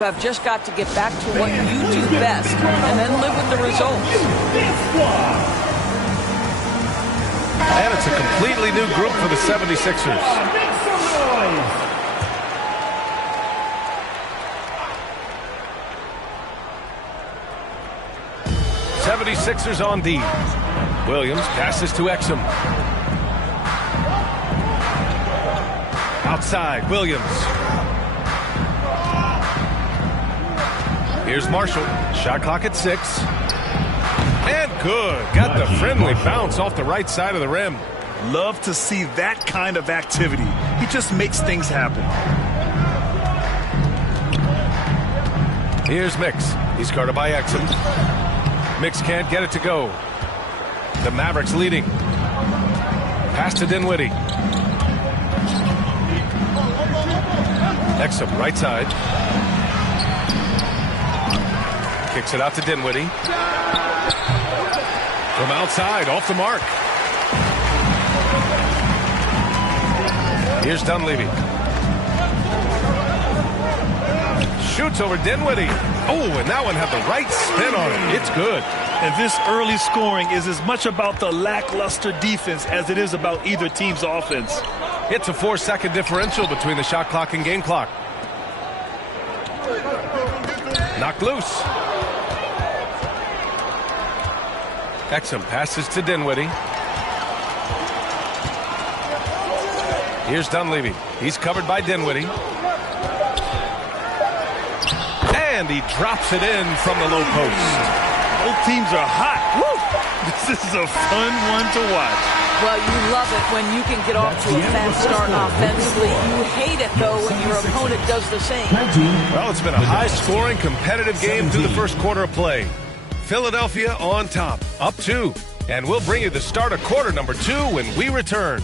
I've just got to get back to what you do best and then live with the results. And it's a completely new group for the 76ers. 76ers on D. Williams passes to Exum. Outside, Williams. Here's Marshall. Shot clock at 6. And good. Got the friendly bounce off the right side of the rim. Love to see that kind of activity. He just makes things happen. Here's Mix. He's guarded by Exum. Mix can't get it to go. The Mavericks leading. Pass to Dinwiddie. Exum, right side. Kicks it out to Dinwiddie. From outside, off the mark. Here's Dunleavy. Shoots over Dinwiddie. Oh, and that one had the right spin on it. It's good. And this early scoring is as much about the lackluster defense as it is about either team's offense. It's a 4-second differential between the shot clock and game clock. Knocked loose. Exum passes to Dinwiddie. Here's Dunleavy. He's covered by Dinwiddie. And he drops it in from the low post. Both teams are hot. Woo! This is a fun one to watch. Well, you love it when you can get off to a fast start offensively. You hate it, though, when your opponent does the same. Well, it's been a high-scoring, competitive game through the first quarter of play. Philadelphia on top, up 2. And we'll bring you the start of quarter number 2 when we return.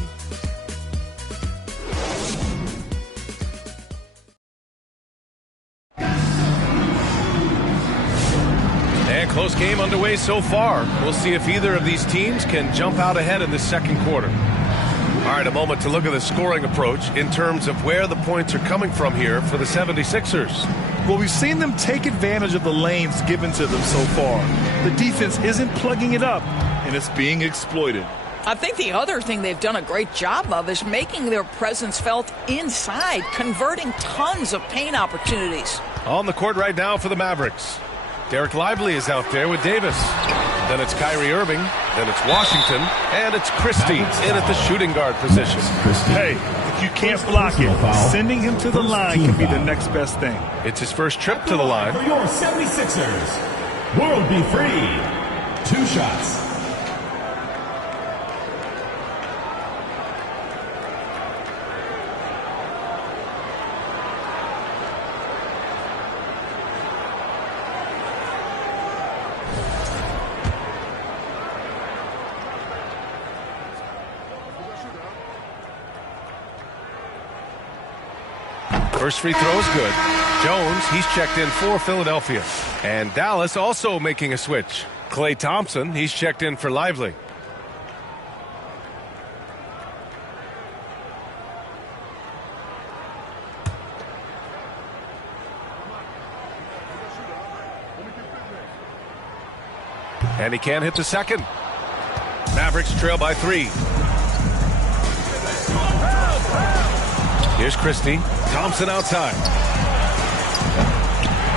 And close game underway so far. We'll see if either of these teams can jump out ahead in the second quarter. All right, a moment to look at the scoring approach in terms of where the points are coming from here for the 76ers. Well, we've seen them take advantage of the lanes given to them so far. The defense isn't plugging it up, and it's being exploited. I think the other thing they've done a great job of is making their presence felt inside, converting tons of paint opportunities. On the court right now for the Mavericks. Derek Lively is out there with Davis. Then it's Kyrie Irving. Then it's Washington. And it's Christie in at the shooting guard position. Hey, if you can't block it, sending him to the line can be the next best thing. It's his first trip to the line. For your 76ers, World Be Free. 2 shots. First free throw is good. Jones, he's checked in for Philadelphia. And Dallas also making a switch. Klay Thompson, he's checked in for Lively. And he can't hit the second. Mavericks trail by 3. Here's Christie. Thompson outside.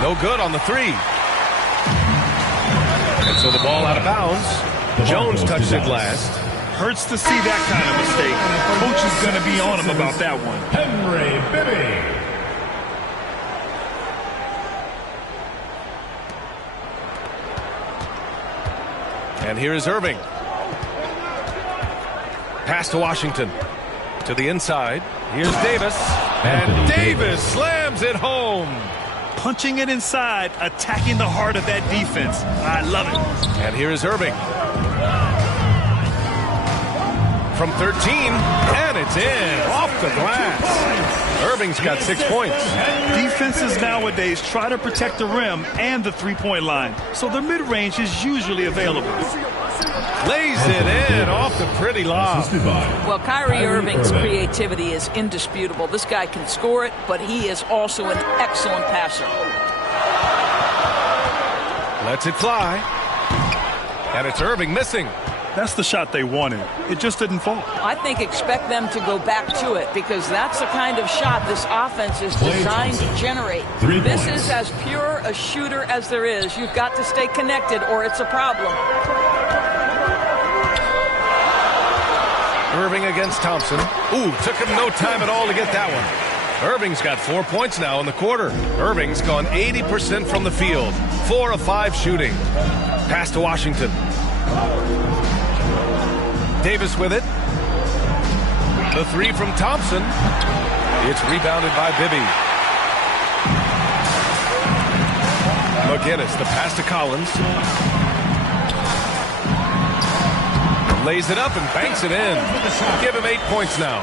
No good on the 3. And so the ball out of bounds. Jones touched it last. Hurts to see that kind of mistake. Coach is going to be on him about that one. Henry Bibby. And here is Erving. Pass to Washington. To the inside. Here's Davis. And Davis slams it home. Punching it inside, attacking the heart of that defense. I love it. And here is Erving. From 13. And it's in. Off the glass. Erving's got 6 points. Defenses nowadays try to protect the rim and the three-point line, so the mid-range is usually available. Lays it in off the pretty lob. Well, Kyrie Irving's creativity is indisputable. This guy can score it, but he is also an excellent passer. Lets it fly. And it's Erving missing. That's the shot they wanted. It just didn't fall. I think expect them to go back to it because that's the kind of shot this offense is designed to generate. This is as pure a shooter as there is. You've got to stay connected or it's a problem. Erving against Thompson. Ooh, took him no time at all to get that one. Irving's got 4 points now in the quarter. Irving's gone 80% from the field. 4 of 5 shooting. Pass to Washington. Davis with it. The 3 from Thompson. It's rebounded by Bibby. McGinnis, the pass to Collins. Lays it up and banks it in. Give him 8 points now.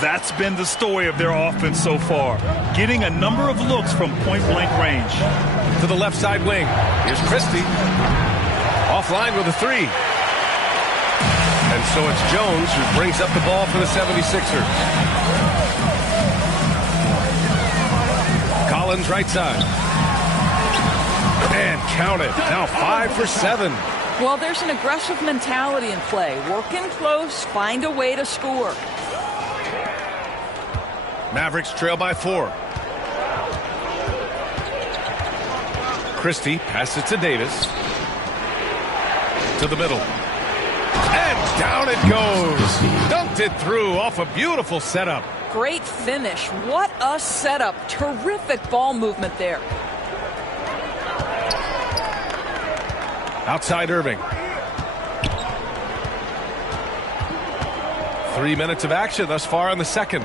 That's been the story of their offense so far. Getting a number of looks from point-blank range. To the left side wing. Here's Christie. Offline with a 3. And so it's Jones who brings up the ball for the 76ers. Collins right side. And count it. Now 5 for 7. Well, there's an aggressive mentality in play. Work in close, find a way to score. Mavericks trail by 4. Christie passes it to Davis. To the middle. And down it goes. Dunked it through off a beautiful setup. Great finish. What a setup. Terrific ball movement there. Outside Irving. 3 minutes of action thus far in the second.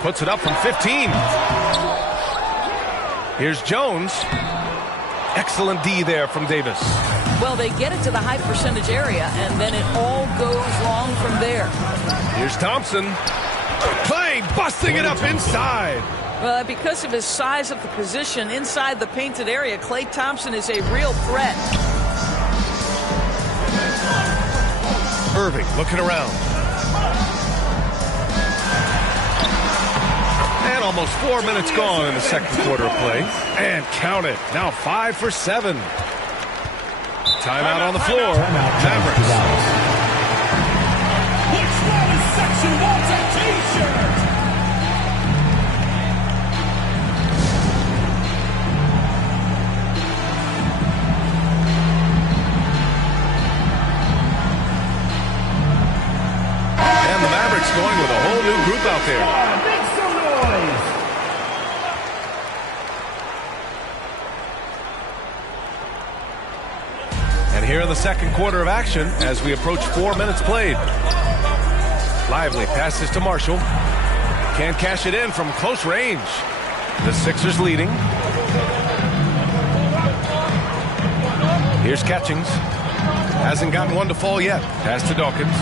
Puts it up from 15. Here's Jones. Excellent D there from Davis. Well, they get it to the high percentage area, and then it all goes wrong from there. Here's Thompson. Clay busting it up inside. Well, because of his size of the position inside the painted area, Klay Thompson is a real threat. Irving looking around. And almost 4 minutes gone in the second quarter of play. And count it. Now 5 for 7. Timeout on the floor. Mavericks. Which one is section wants a t-shirt? And the Mavericks going with a whole new group out there. Make some noise! And here in the second quarter of action as we approach 4 minutes played. Lively passes to Marshall. Can't cash it in from close range. The Sixers leading. Here's Catchings. Hasn't gotten one to fall yet. Pass to Dawkins.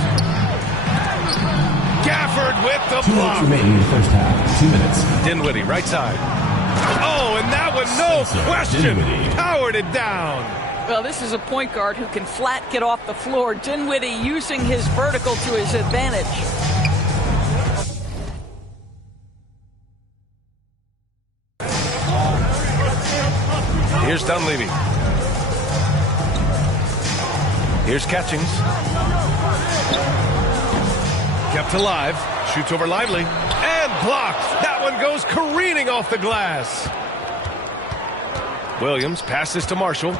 Gafford with the block. 2 minutes remaining in the first half. 2 minutes. Dinwiddie, right side. Oh, and that one, no question, powered it down. Well, this is a point guard who can flat get off the floor. Dinwiddie using his vertical to his advantage. Here's Dunleavy. Here's Catchings. Kept alive. Shoots over Lively. And blocked. That one goes careening off the glass. Williams passes to Marshall.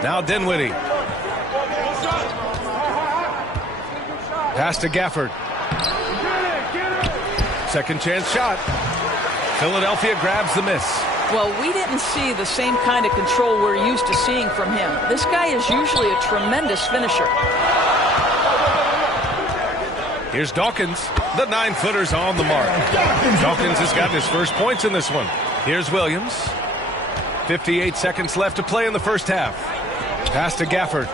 Now Dinwiddie. Pass to Gafford. Second chance shot. Philadelphia grabs the miss. Well, we didn't see the same kind of control we're used to seeing from him. This guy is usually a tremendous finisher. Here's Dawkins. The 9-footer's on the mark. Dawkins has got his first points in this one. Here's Williams. 58 seconds left to play in the first half. Pass to Gafford.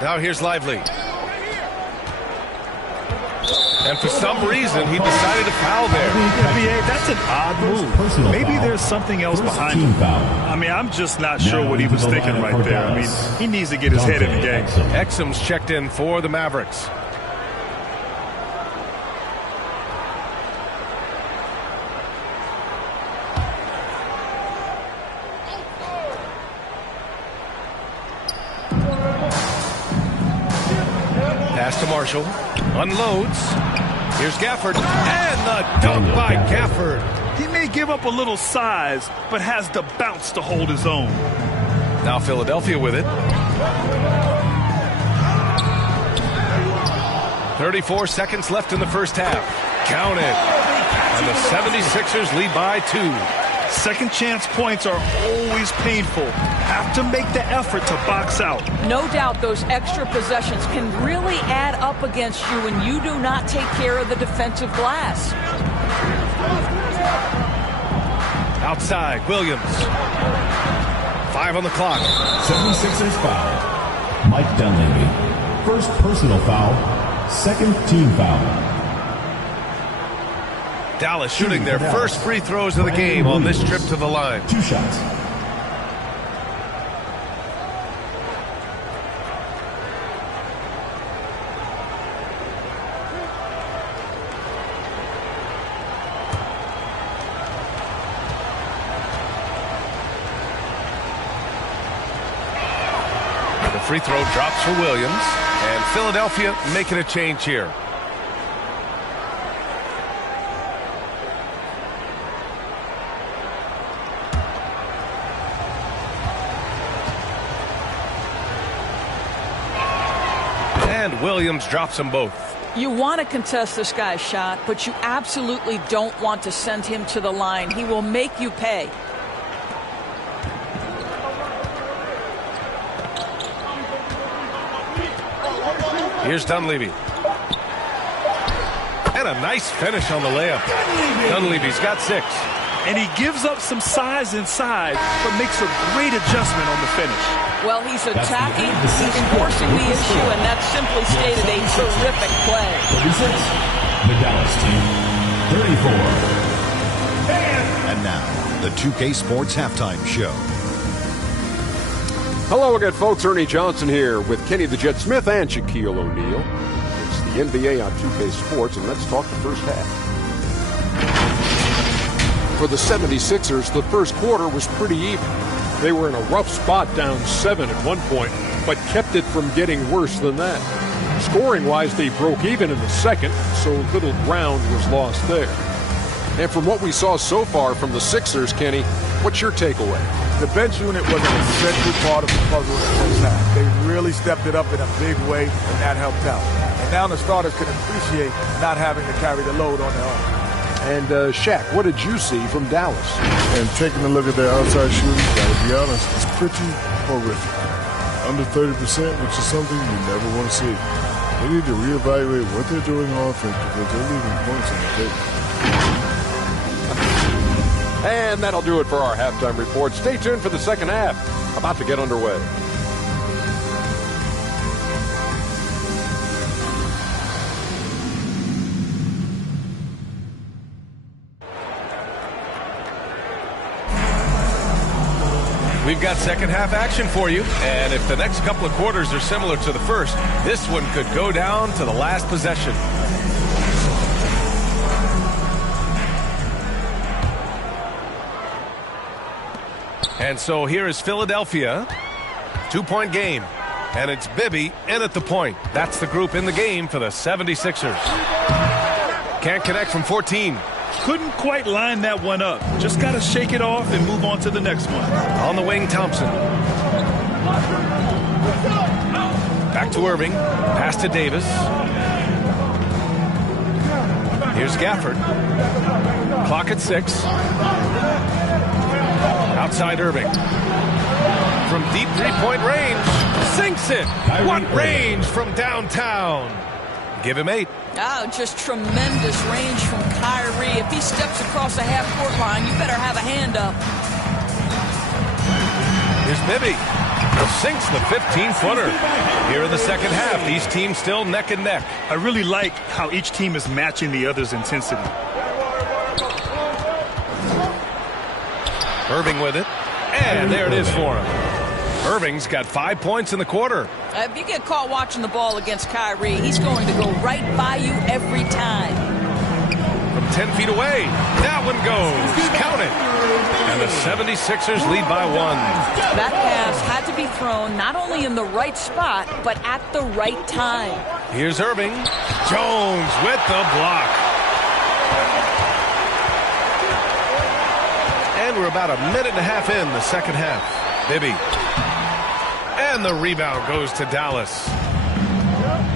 Now here's Lively. And for some reason, he decided to foul there. That's an odd move. Maybe there's something else behind it. I mean, I'm just not sure what he was thinking right there. I mean, he needs to get his head in the game. Exum's checked in for the Mavericks. Pass to Marshall. Unloads. Here's Gafford. And the dunk by Gafford. He may give up a little size, but has the bounce to hold his own. Now Philadelphia with it. 34 seconds left in the first half. Count it. And the 76ers lead by 2. Second chance points are always painful. Have to make the effort to box out. No doubt those extra possessions can really add up against you when you do not take care of the defensive glass. Outside, Williams. 5 on the clock. 76ers foul. Mike Dunleavy. First personal foul. Second team foul. Dallas shooting their first free throws of the game on this trip to the line. 2 shots. The free throw drops for Williams, and Philadelphia making a change here. And Williams drops them both. You want to contest this guy's shot, but you absolutely don't want to send him to the line. He will make you pay. Here's Dunleavy. And a nice finish on the layup. Dunleavy's got 6. And he gives up some size inside, but makes a great adjustment on the finish. Well, he's attacking, he's enforcing the issue, and that's simply stated a terrific play. 36, the Dallas team, 34. And now, the 2K Sports Halftime Show. Hello again, folks. Ernie Johnson here with Kenny the Jet Smith and Shaquille O'Neal. It's the NBA on 2K Sports, and let's talk the first half. For the 76ers, the first quarter was pretty even. They were in a rough spot, down 7 at one point, but kept it from getting worse than that. Scoring-wise, they broke even in the second, so little ground was lost there. And from what we saw so far from the Sixers, Kenny, what's your takeaway? The bench unit was an essential part of the puzzle in the first half. They really stepped it up in a big way, and that helped out. And now the starters can appreciate not having to carry the load on their own. And Shaq, what did you see from Dallas? And taking a look at their outside shooting, gotta be honest, it's pretty horrific. Under 30%, which is something you never want to see. They need to reevaluate what they're doing on offense because they're leaving points on the table. And that'll do it for our halftime report. Stay tuned for the second half. About to get underway. We've got second half action for you, and if the next couple of quarters are similar to the first, this one could go down to the last possession. And so here is Philadelphia. 2-point game. And it's Bibby in at the point. That's the group in the game for the 76ers. Can't connect from 14. Couldn't quite line that one up. Just got to shake it off and move on to the next one. On the wing, Thompson. Back to Erving. Pass to Davis. Here's Gafford. Clock at 6. Outside Erving. From deep three-point range. Sinks it. What range from downtown. Give him 8. Oh, just tremendous range from Kyrie. If he steps across the half-court line, you better have a hand up. Here's Bibby. Sinks the 15-footer. Here in the second half, these teams still neck and neck. I really like how each team is matching the other's intensity. Erving with it. And there it is for him. Erving's got 5 points in the quarter. If you get caught watching the ball against Kyrie, he's going to go right by you every time. From 10 feet away, that one goes. Count it. And the 76ers lead by 1. That pass had to be thrown not only in the right spot, but at the right time. Here's Erving. Jones with the block. And we're about a minute and a half in the second half. Bibby. And the rebound goes to Dallas.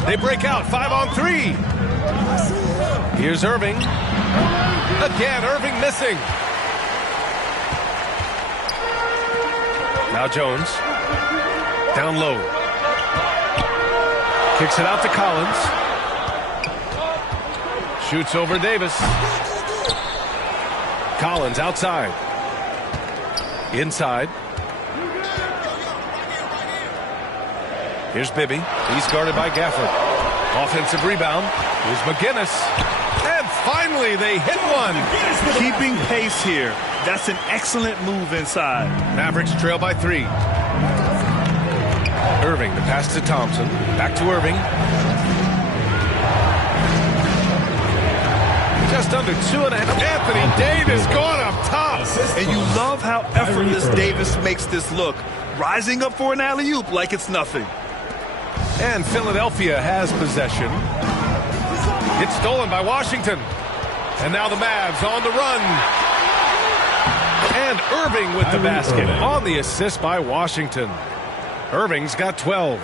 They break out 5-on-3. Here's Erving. Again, Erving missing. Now Jones. Down low. Kicks it out to Collins. Shoots over Davis. Collins outside. Inside. Here's Bibby. He's guarded by Gafford. Offensive rebound. Here's McGinnis. And finally, they hit one. Keeping pace here. That's an excellent move inside. Mavericks trail by 3. Erving, the pass to Thompson. Back to Erving. Just under 2.5. Anthony Davis going up top. And you love how effortless Davis makes this look. Rising up for an alley-oop like it's nothing. And Philadelphia has possession. It's stolen by Washington. And now the Mavs on the run. And Erving with the basket on the assist by Washington. Erving's got 12.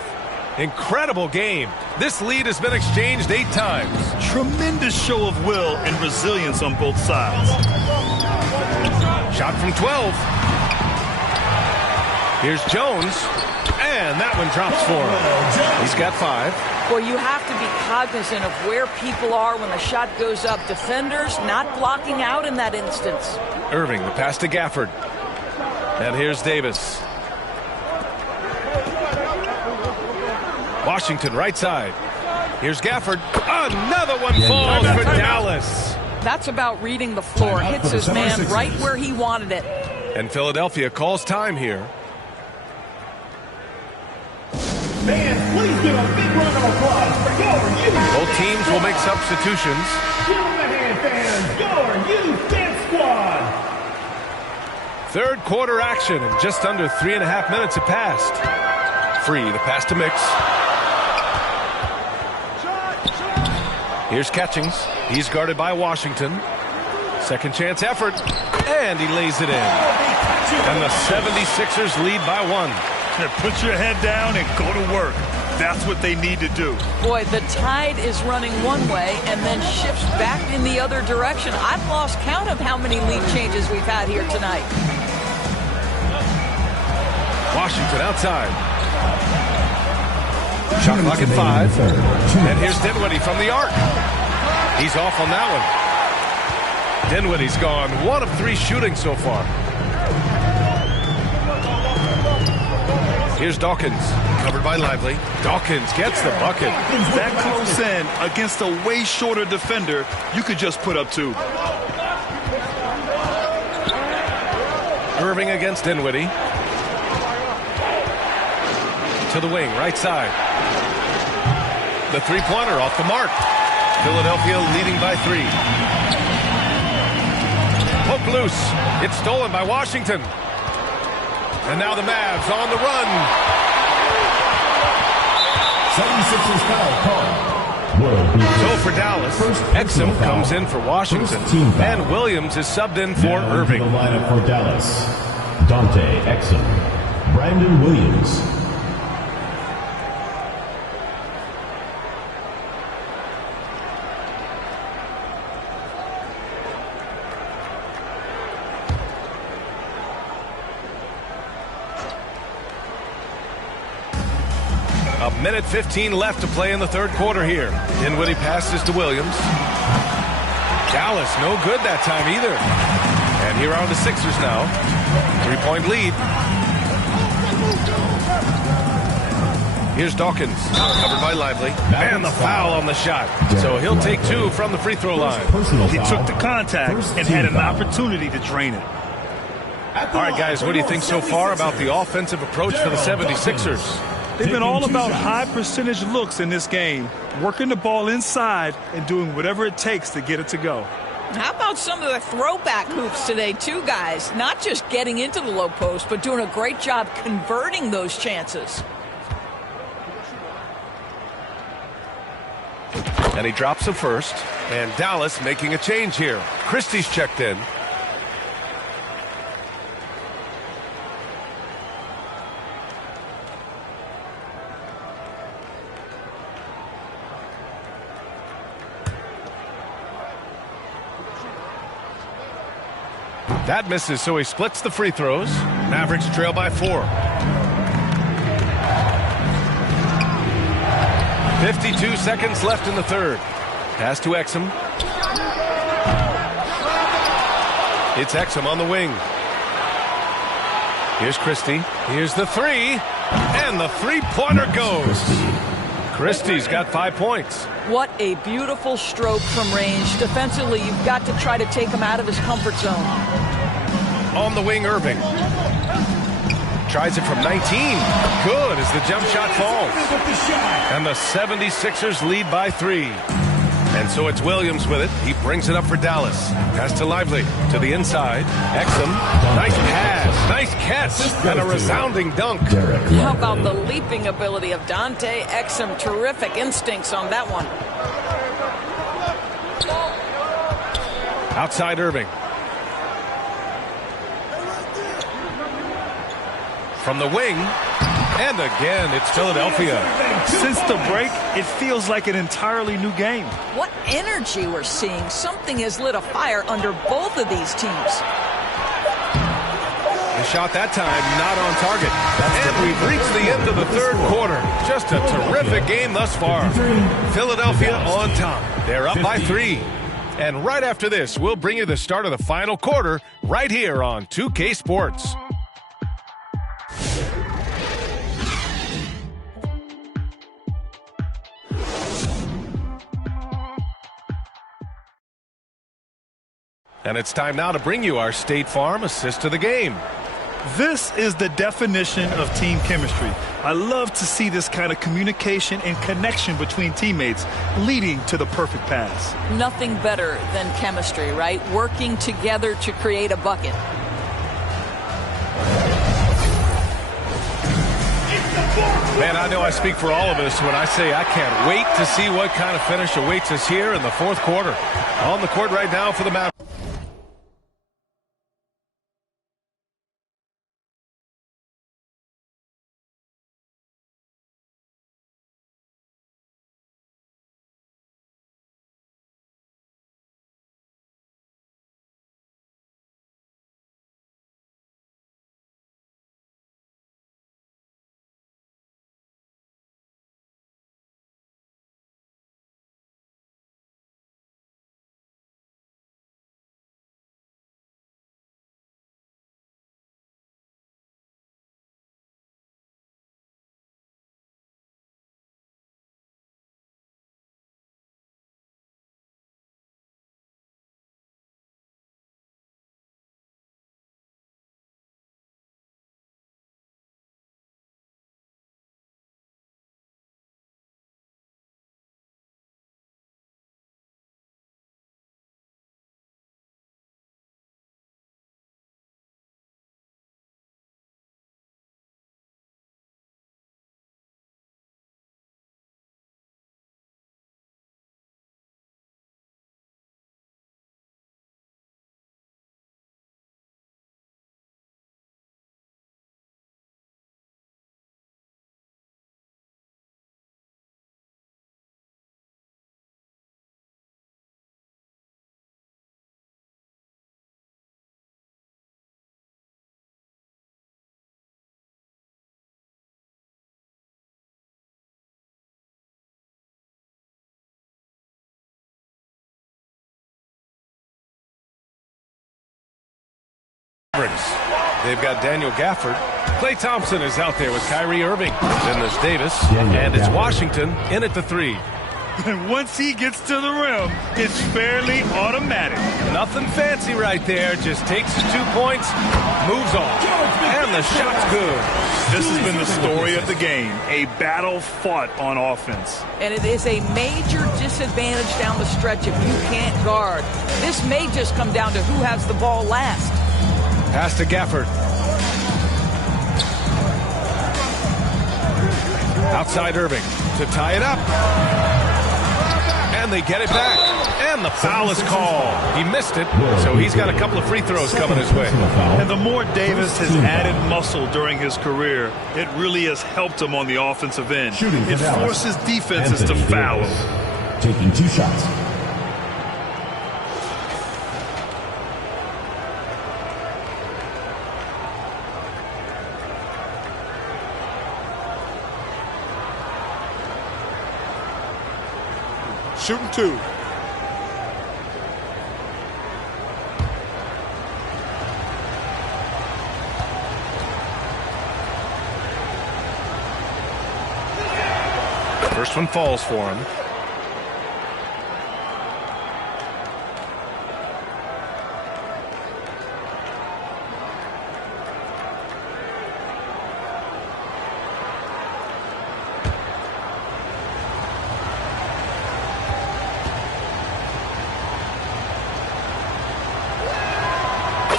Incredible game. This lead has been exchanged 8 times. Tremendous show of will and resilience on both sides. Shot from 12. Here's Jones. And that one drops for him. He's got 5. Well, you have to be cognizant of where people are when the shot goes up. Defenders not blocking out in that instance. Erving, the pass to Gafford. And here's Davis. Washington, right side. Here's Gafford. Another one falls for Dallas. That's about reading the floor. Hits his man right where he wanted it. And Philadelphia calls time here. Fans, please give a big round of applause for your youth. Both teams will make substitutions. Give them a hand, fans. Your youth dance squad. Third quarter action, and just under 3.5 minutes have passed. Free, the pass to Mix. Here's Catchings. He's guarded by Washington. Second chance effort, and he lays it in. And the 76ers lead by 1. Put your head down and go to work. That's what they need to do. Boy, the tide is running one way and then shifts back in the other direction. I've lost count of how many lead changes we've had here tonight. Washington outside. Shot clock at 5. And here's Dinwiddie from the arc. He's off on that one. Dinwiddie's gone 1 of 3 shooting so far. Here's Dawkins, covered by Lively. Dawkins gets the bucket. That close in against a way shorter defender, you could just put up 2. Erving against Dinwiddie. To the wing, right side. The three-pointer off the mark. Philadelphia leading by 3. Poke loose. It's stolen by Washington. And now the Mavs on the run. 76ers foul call. So for Dallas, Exum comes in for Washington, and Williams is subbed in for Erving. The lineup for Dallas: Dante Exum, Brandon Williams. A minute 15 left to play in the third quarter here. Dinwiddie passes to Williams. Dallas no good that time either. And here are the Sixers now. 3-point lead. Here's Dawkins, covered by Lively, and the foul on the shot. So he'll take 2 from the free throw line. He took the contact and had an opportunity to drain it. All right, guys, what do you think so far about the offensive approach for the 76ers? They've been all about high percentage looks in this game, working the ball inside and doing whatever it takes to get it to go. How about some of the throwback hoops today, too, guys? Not just getting into the low post, but doing a great job converting those chances. And he drops a first. And Dallas making a change here. Christie's checked in. That misses, so he splits the free throws. Mavericks trail by 4. 52 seconds left in the third. Pass to Exum. It's Exum on the wing. Here's Christie. Here's the 3. And the three-pointer goes. Christie's got 5 points. What a beautiful stroke from range. Defensively, you've got to try to take him out of his comfort zone. On the wing, Erving. Tries it from 19. Good as the jump shot falls. And the 76ers lead by 3. And so it's Williams with it. He brings it up for Dallas. Pass to Lively. To the inside. Exum. Nice pass. Nice catch. And a resounding dunk. How about the leaping ability of Dante Exum? Terrific instincts on that one. Outside Erving. From the wing, and again, it's Philadelphia. Since the break, it feels like an entirely new game. What energy we're seeing. Something has lit a fire under both of these teams. The shot that time, not on target. And we've reached the end of the third quarter. Just a terrific game thus far. Philadelphia on top. They're up by 3. And right after this, we'll bring you the start of the final quarter right here on 2K Sports. And it's time now to bring you our State Farm assist of the game. This is the definition of team chemistry. I love to see this kind of communication and connection between teammates leading to the perfect pass. Nothing better than chemistry, right? Working together to create a bucket. Man, I know I speak for all of us when I say I can't wait to see what kind of finish awaits us here in the fourth quarter. On the court right now for the Mavericks. They've got Daniel Gafford Klay Thompson is out there with Kyrie Irving. Then there's Davis, and it's Washington in at the 3. And once he gets to the rim, it's fairly automatic. Nothing fancy right there. Just takes his 2 points, moves on, and the shot's good. This has been the story of the game, a battle fought on offense. And it is a major disadvantage down the stretch if you can't guard. This may just come down to who has the ball last. Pass to Gafford. Outside Irving to tie it up. And they get it back. And the foul is called. He missed it, so he's got a couple of free throws coming his way. And the more Davis has added muscle during his career, it really has helped him on the offensive end. It forces defenses to foul him. Taking 2 shots. Shooting 2. First one falls for him.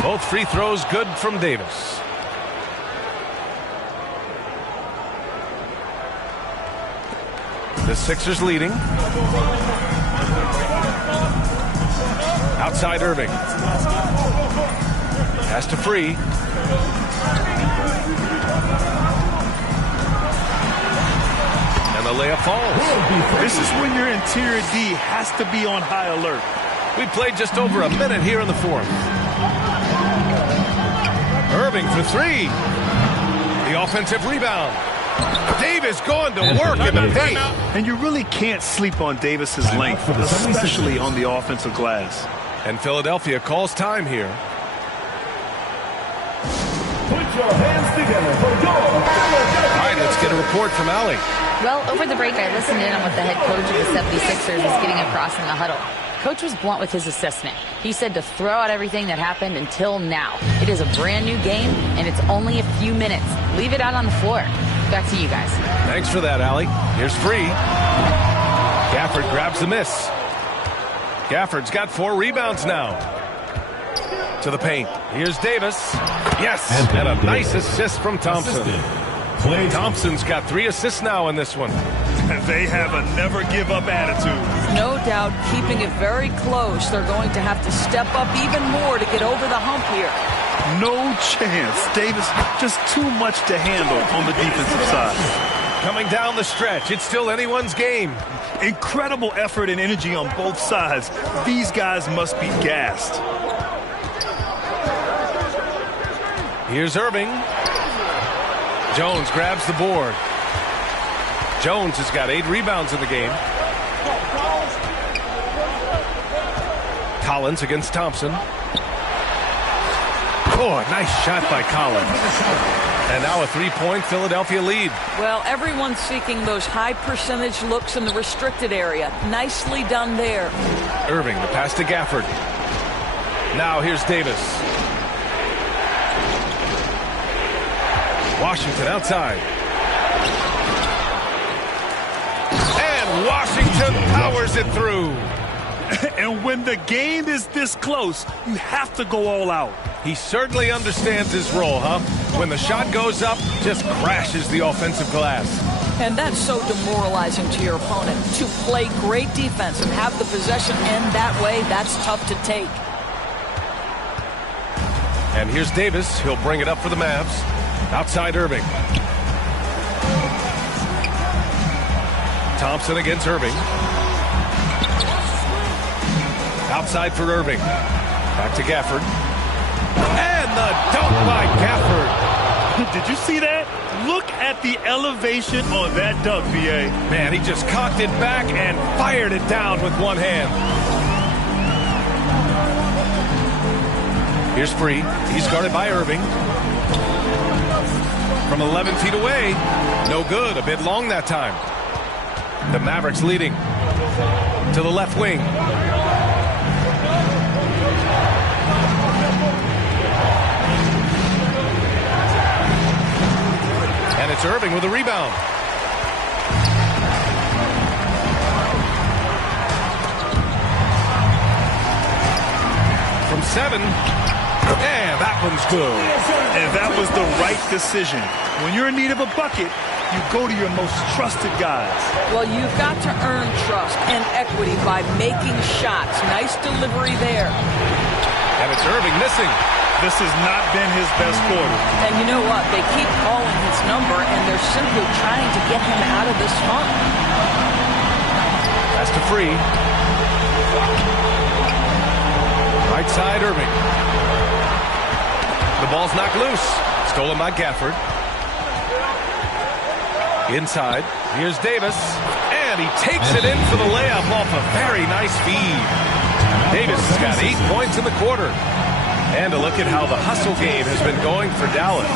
Both free throws good from Davis. The Sixers leading. Outside Irving. Pass to Free. And the layup falls. This is when your interior D has to be on high alert. We played just over a minute here in the 4th. Irving for 3. The offensive rebound. Davis going to work in the paint. And you really can't sleep on Davis's length, especially on the offensive glass. And Philadelphia calls time here. Put your hands together for All right, let's get a report from Allie. Well, over the break, I listened in on what the head coach of the 76ers is getting across in the huddle. Coach was blunt with his assessment. He said to throw out everything that happened until now. It is a brand new game, and it's only a few minutes. Leave it out on the floor. Back to you guys. Thanks for that, Allie. Here's Free. Gafford grabs the miss. Gafford's got 4 rebounds now. To the paint. Here's Davis. Yes, and a nice assist from Thompson. Thompson's got 3 assists now in this one. They have a never-give-up attitude. No doubt keeping it very close. They're going to have to step up even more to get over the hump here. No chance. Davis, just too much to handle on the defensive side. Coming down the stretch, it's still anyone's game. Incredible effort and energy on both sides. These guys must be gassed. Here's Irving. Jones grabs the board. Jones has got 8 rebounds in the game. Collins against Thompson. Oh, a nice shot by Collins. And now a 3-point Philadelphia lead. Well, everyone's seeking those high percentage looks in the restricted area. Nicely done there. Irving, the pass to Gafford. Now here's Davis. Washington outside. And Washington powers it through. And when the game is this close, you have to go all out. He certainly understands his role, huh? When the shot goes up, just crashes the offensive glass. And that's so demoralizing to your opponent. To play great defense and have the possession end that way, that's tough to take. And here's Davis. He'll bring it up for the Mavs. Outside Irving. Thompson against Irving. Outside for Irving. Back to Gafford. And the dunk by Gafford. Did you see that? Look at the elevation on that dunk, BA. Man, he just cocked it back and fired it down with one hand. Here's Free. He's guarded by Irving. from 11 feet away. No good. A bit long that time. The Mavericks leading to the left wing. And it's Erving with a rebound. From 7. And that one's good. And that was the right decision. When you're in need of a bucket, you go to your most trusted guys. Well, you've got to earn trust and equity by making shots. Nice delivery there. And it's Erving missing. This has not been his best quarter. And you know what? They keep calling his number, and they're simply trying to get him out of this funk. That's to Free. Right side, Erving. The ball's knocked loose. Stolen by Gafford. Inside. Here's Davis. And he takes it in for the layup off a very nice feed. Davis has got 8 points in the quarter. And a look at how the hustle game has been going for Dallas.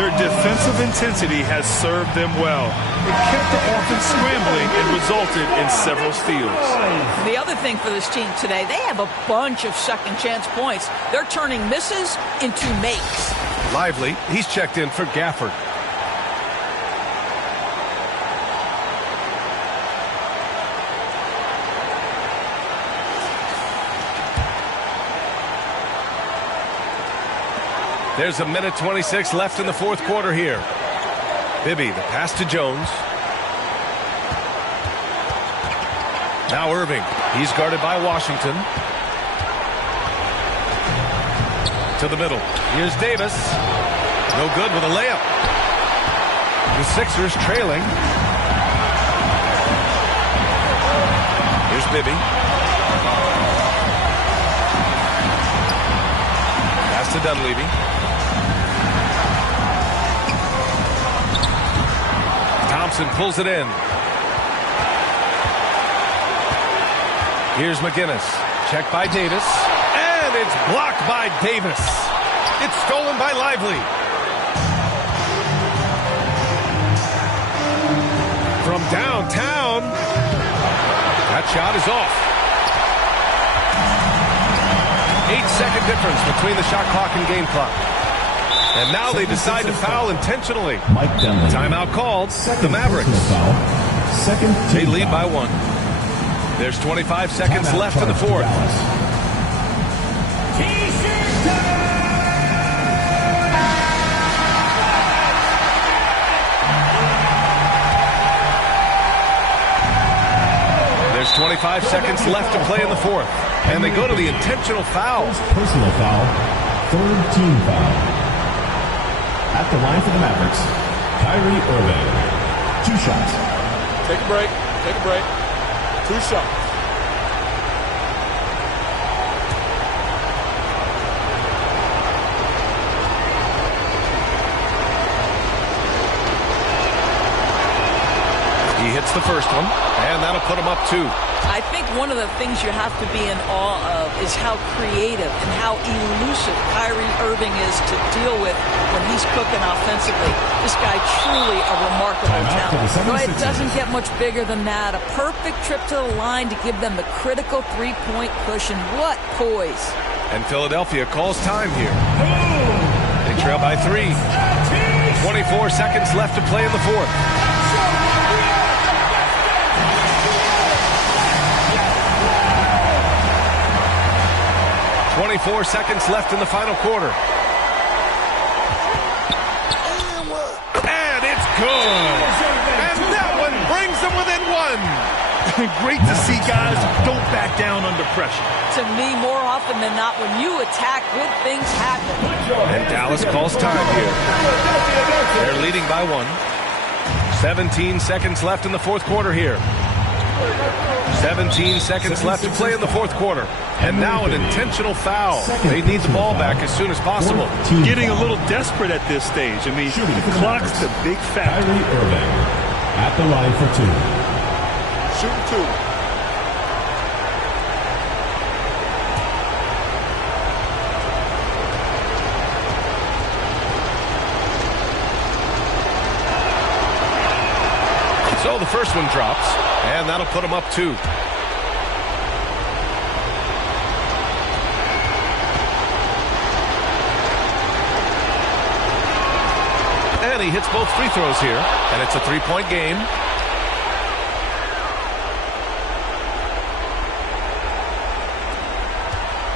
Their defensive intensity has served them well. It kept the offense scrambling and resulted in several steals. The other thing for this team today, they have a bunch of second chance points. They're turning misses into makes. Lively, he's checked in for Gafford. There's 1:26 left in the fourth quarter here. Bibby, the pass to Jones. Now Erving. He's guarded by Washington. To the middle. Here's Davis. No good with a layup. The Sixers trailing. Here's Bibby. Pass to Dunleavy. Thompson pulls it in. Here's McGinnis. Checked by Davis. And it's blocked by Davis. It's stolen by Lively. From downtown. That shot is off. 8-second difference between the shot clock and game clock. And now they decide to foul intentionally. Timeout called. The Mavericks. They lead by 1. There's 25 seconds left in the fourth. There's 25 seconds left to play in the fourth. And they go to the intentional foul. Personal foul. Third team foul. At the line for the Mavericks, Kyrie Irving. 2 shots. Take a break. Take a break. 2 shots. He hits the first one, and that'll put him up 2. I think one of the things you have to be in awe of is how creative and how elusive Kyrie Irving is to deal with when he's cooking offensively. This guy truly a remarkable talent. But it doesn't get much bigger than that. A perfect trip to the line to give them the critical 3-point cushion. What poise. And Philadelphia calls time here. They trail by 3. 24 seconds left to play in the fourth. 24 seconds left in the final quarter. And it's good. And that one brings them within 1. Great to see guys don't back down under pressure. To me, more often than not, when you attack, good things happen. And Dallas calls time here. They're leading by 1. 17 seconds left in the fourth quarter here. 17 seconds left to play in the fourth quarter. And now an intentional foul. They need the ball back as soon as possible. Getting a little desperate at this stage. I mean, the clock's the big factor. Kyrie Irving at the line for 2. Shooting 2. So the first one drops, and that'll put him up 2. And he hits both free throws here, and it's a 3-point game.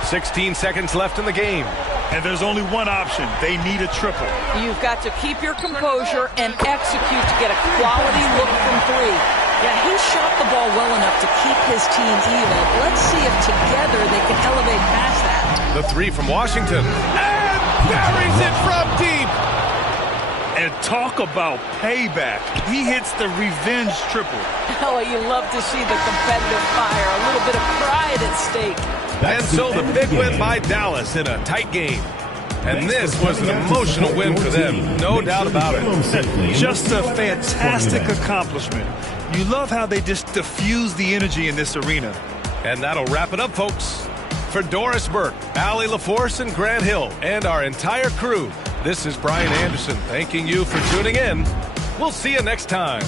"16 seconds left in the game. And there's only one option. They need a triple. You've got to keep your composure and execute to get a quality look from 3. Yeah, he shot the ball well enough to keep his team even. Let's see if together they can elevate past that. The 3 from Washington. And buries it from deep. And talk about payback. He hits the revenge triple. Oh, you love to see the competitive fire. A little bit of pride at stake. And so the big win by Dallas in a tight game. And this was an emotional win for them, no doubt about it. Just a fantastic accomplishment. You love how they just diffuse the energy in this arena. And that'll wrap it up, folks. For Doris Burke, Allie LaForce, and Grant Hill, and our entire crew, this is Brian Anderson thanking you for tuning in. We'll see you next time.